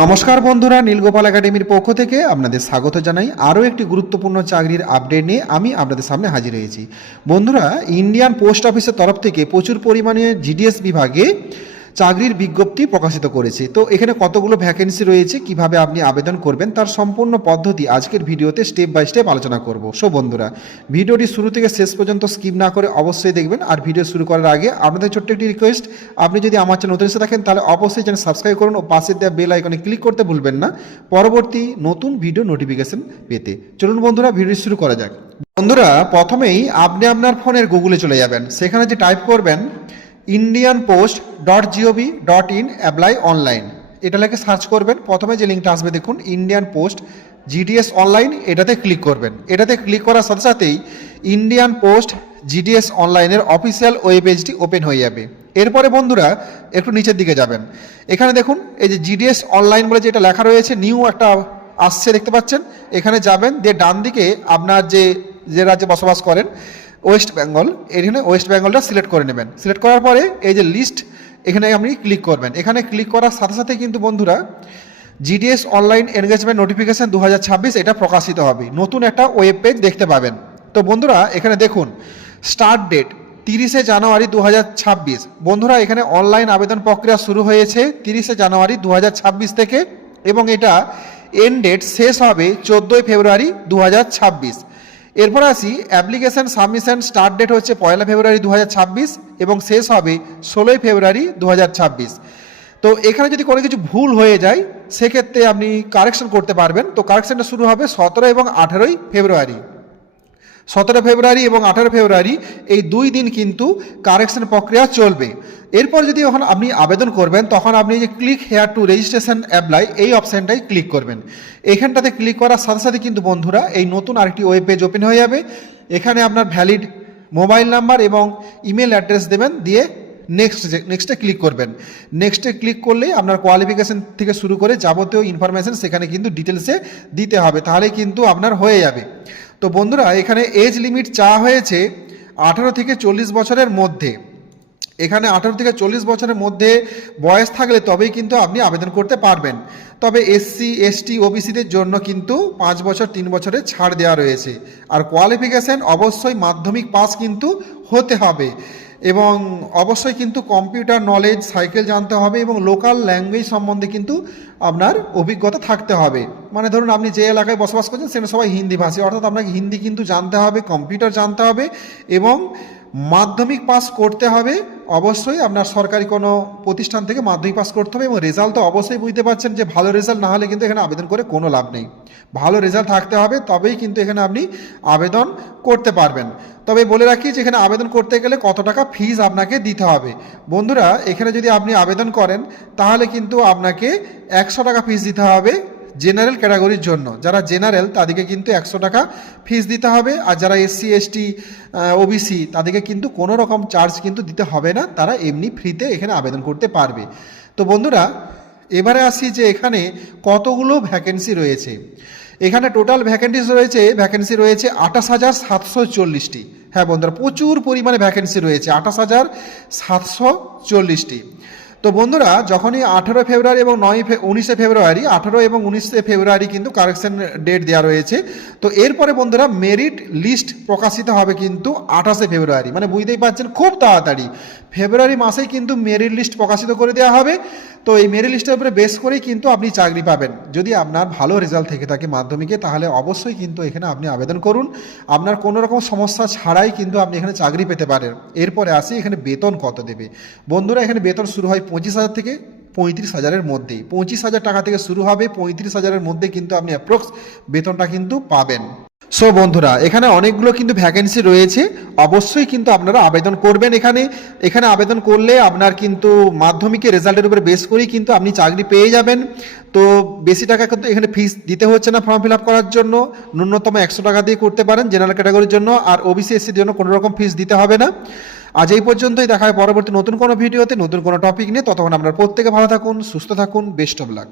নমস্কার বন্ধুরা, নীলগোপাল একাডেমির পক্ষ থেকে আপনাদের স্বাগত জানাই। আরও একটি গুরুত্বপূর্ণ চাকরির আপডেট নিয়ে আমি আপনাদের সামনে হাজির হয়েছি। বন্ধুরা, ইন্ডিয়ান পোস্ট অফিসের তরফ থেকে প্রচুর পরিমাণে জিডিএস বিভাগে চাকরির বিজ্ঞপ্তি প্রকাশিত করেছে। তো এখানে কতগুলো ভ্যাকেন্সি রয়েছে, কীভাবে আপনি আবেদন করবেন, তার সম্পূর্ণ পদ্ধতি আজকের ভিডিওতে স্টেপ বাই স্টেপ আলোচনা করব। সো বন্ধুরা, ভিডিওটি শুরু থেকে শেষ পর্যন্ত স্কিপ না করে অবশ্যই দেখবেন। আর ভিডিও শুরু করার আগে আপনাদের ছোট্ট একটি রিকোয়েস্ট আপনি যদি আমার চ্যানেল নতুন এসে থাকেন, তাহলে অবশ্যই চ্যানেল সাবস্ক্রাইব করুন ও পাশে দেওয়া বেল আইকনে ক্লিক করতে ভুলবেন না। পরবর্তী নতুন ভিডিও নোটিফিকেশন পেতে। চলুন বন্ধুরা ভিডিও শুরু করা যাক। বন্ধুরা, প্রথমেই আপনি আপনার ফোনের গুগলে চলে যাবেন। সেখানে যে টাইপ করবেন Indian post dot G O V dot in apply online এটা লেখে সার্চ করবেন। প্রথমে যে লিঙ্কটা আসবে দেখুন ইন্ডিয়ান পোস্ট জিডিএস অনলাইন এটাতে ক্লিক করবেন। এটাতে ক্লিক করার সাথে সাথেই ইন্ডিয়ান পোস্ট জিডিএস অনলাইনের অফিসিয়াল ওয়েব পেজটি ওপেন হয়ে যাবে। এরপরে বন্ধুরা, একটু নিচের দিকে যাবেন। এখানে দেখুন, এই যে জিডিএস অনলাইন বলে যেটা লেখা রয়েছে নিউ একটা আসছে দেখতে পাচ্ছেন। এখানে যাবেন, দিয়ে ডান দিকে আপনার যে যে রাজ্যে বসবাস করেন ওয়েস্ট বেঙ্গল এখানে ওয়েস্ট বেঙ্গলটা সিলেক্ট করে নেবেন। সিলেক্ট করার পরে এই যে লিস্ট এখানে আপনি ক্লিক করবেন। এখানে ক্লিক করার সাথে সাথে কিন্তু বন্ধুরা জিডিএস অনলাইন এনগেজমেন্ট নোটিফিকেশান দু হাজার ছাব্বিশ, এটা প্রকাশিত হবে। নতুন একটা ওয়েব পেজ দেখতে পাবেন। তো বন্ধুরা, এখানে দেখুন স্টার্ট ডেট তিরিশে জানুয়ারি দু হাজার ছাব্বিশ। বন্ধুরা, এখানে অনলাইন আবেদন প্রক্রিয়া শুরু হয়েছে তিরিশে জানুয়ারি দু হাজার ছাব্বিশ থেকে এবং এটা এন্ড ডেট শেষ হবে চোদ্দোই ফেব্রুয়ারি দু হাজার ছাব্বিশ। এরপর আসি অ্যাপ্লিকেশন সাবমিশন স্টার্ট ডেট হচ্ছে পয়লা ফেব্রুয়ারি দু হাজার ছাব্বিশ এবং শেষ হবে ষোলোই ফেব্রুয়ারি দু হাজার ছাব্বিশ। তো এখানে যদি কোনো কিছু ভুল হয়ে যায়, সেক্ষেত্রে আপনি কারেকশন করতে পারবেন। তো কারেকশনটা শুরু হবে সতেরো এবং আঠেরোই ফেব্রুয়ারি। সতেরো ফেব্রুয়ারি এবং আঠারো ফেব্রুয়ারি এই দুই দিন কিন্তু কারেকশন প্রক্রিয়া চলবে। এরপর যদি যখন আপনি আবেদন করবেন, তখন আপনি যে click here to registration apply এই অপশানটাই ক্লিক করবেন। এখানটাতে ক্লিক করার সাথে সাথে কিন্তু বন্ধুরা, এই নতুন আরেকটি ওয়েব পেজ ওপেন হয়ে যাবে। এখানে আপনার ভ্যালিড মোবাইল নাম্বার এবং ইমেল অ্যাড্রেস দেবেন, দিয়ে নেক্সট নেক্সটে ক্লিক করবেন। নেক্সটে ক্লিক করলে আপনার কোয়ালিফিকেশন থেকে শুরু করে যাবতীয় ইনফরমেশন সেখানে কিন্তু ডিটেলসে দিতে হবে। তাহলে কিন্তু আপনার হয়ে যাবে। তো বন্ধুরা, এখানে এজ লিমিট চা হয়েছে আঠারো থেকে চল্লিশ বছরের মধ্যে। এখানে আঠারো থেকে চল্লিশ বছরের মধ্যে বয়স থাকলে তবেই কিন্তু আপনি আবেদন করতে পারবেন। তবে এসসি এসটি ওবিসিদের জন্য কিন্তু পাঁচ বছর, তিন বছরের ছাড় দেওয়া রয়েছে। আর কোয়ালিফিকেশান অবশ্যই মাধ্যমিক পাস কিন্তু হতে হবে। এবং অবশ্যই কিন্তু কম্পিউটার নলেজ সাইকেল জানতে হবে এবং লোকাল ল্যাঙ্গুয়েজ সম্বন্ধে কিন্তু আপনার অভিজ্ঞতা থাকতে হবে। মানে ধরুন আপনি যে এলাকায় বসবাস করছেন, সেখানে সবাই হিন্দি ভাষী। অর্থাৎ আপনাকে হিন্দি কিন্তু জানতে হবে কম্পিউটার জানতে হবে এবং মাধ্যমিক পাস করতে হবে, অবশ্যই আপনার সরকারি কোনো প্রতিষ্ঠান থেকে মাধ্যমিক পাস করতে হবে এবং রেজাল্ট তো অবশ্যই বুঝতে পারছেন যে ভালো রেজাল্ট না হলে কিন্তু এখানে আবেদন করে কোনো লাভ নেই। ভালো রেজাল্ট থাকতে হবে, তবেই কিন্তু এখানে আপনি আবেদন করতে পারবেন। তবে বলে রাখি যে এখানে আবেদন করতে গেলে কত টাকা ফিজ আপনাকে দিতে হবে। বন্ধুরা, এখানে যদি আপনি আবেদন করেন, তাহলে কিন্তু আপনাকে একশো টাকা ফিজ দিতে হবে। জেনারেল ক্যাটাগরির জন্য। যারা জেনারেল, তাদেরকে কিন্তু একশো টাকা ফিস দিতে হবে। আর যারা এসসি, এসটি ওবিসি, তাদেরকে কিন্তু কোনো রকম চার্জ কিন্তু দিতে হবে না। তারা এমনি ফ্রিতে এখানে আবেদন করতে পারবে। তো বন্ধুরা, এবারে আসি যে এখানে কতগুলো ভ্যাকেন্সি রয়েছে। এখানে টোটাল ভ্যাকেন্সি রয়েছে ভ্যাকেন্সি রয়েছে আঠাশ হাজার সাতশো চল্লিশটি। হ্যাঁ বন্ধুরা, প্রচুর পরিমাণে ভ্যাকেন্সি রয়েছে, আঠাশ হাজার সাতশো চল্লিশটি। তো বন্ধুরা, যখনই আঠেরো ফেব্রুয়ারি এবং নয় উনিশে ফেব্রুয়ারি, আঠেরো এবং উনিশে ফেব্রুয়ারি কিন্তু কারেকশন ডেট দেওয়া রয়েছে। তো এরপরে বন্ধুরা মেরিট লিস্ট প্রকাশিত হবে কিন্তু আঠাশে ফেব্রুয়ারি। মানে বুঝতেই পারছেন, খুব তাড়াতাড়ি। ফেব্রুয়ারি মাসেই কিন্তু মেরিট লিস্ট প্রকাশিত করে দেওয়া হবে। তো এই মেরিট লিস্টের উপরে বেস করেই কিন্তু আপনি চাকরি পাবেন। যদি আপনার ভালো রেজাল্ট থেকে থাকে মাধ্যমিকে, তাহলে অবশ্যই কিন্তু এখানে আপনি আবেদন করুন। আপনার কোনো রকম সমস্যা ছাড়াই কিন্তু আপনি এখানে চাকরি পেতে পারেন। এরপরে আসি এখানে বেতন কত দেবে। বন্ধুরা, এখানে বেতন শুরু হয় পঁচিশ হাজার থেকে পঁয়ত্রিশ হাজারের মধ্যেই। পঁচিশ হাজার টাকা থেকে শুরু হবে, পঁয়ত্রিশ হাজারের মধ্যে কিন্তু আপনি অ্যাপ্রক্স বেতনটা কিন্তু পাবেন। সো বন্ধুরা, এখানে অনেকগুলো কিন্তু ভ্যাকেন্সি রয়েছে। অবশ্যই কিন্তু আপনারা আবেদন করবেন এখানে। এখানে আবেদন করলে আপনার কিন্তু মাধ্যমিকের রেজাল্টের উপরে বেস করেই কিন্তু আপনি চাকরি পেয়ে যাবেন। তো বেশি টাকা কিন্তু এখানে ফিস দিতে হচ্ছে না ফর্ম ফিল আপ করার জন্য। ন্যূনতম একশো টাকা দিয়ে করতে পারেন জেনারেল ক্যাটাগরির জন্য। আর ওবিসি এসসির জন্য কোনো রকম ফিস দিতে হবে না। আজ এই পর্যন্তই, দেখা হয় পরবর্তী নতুন কোনো ভিডিওতে নতুন কোনো টপিক নিয়ে। ততক্ষণ আপনারা প্রত্যেকে ভালো থাকুন, সুস্থ থাকুন বেস্ট অফ লাক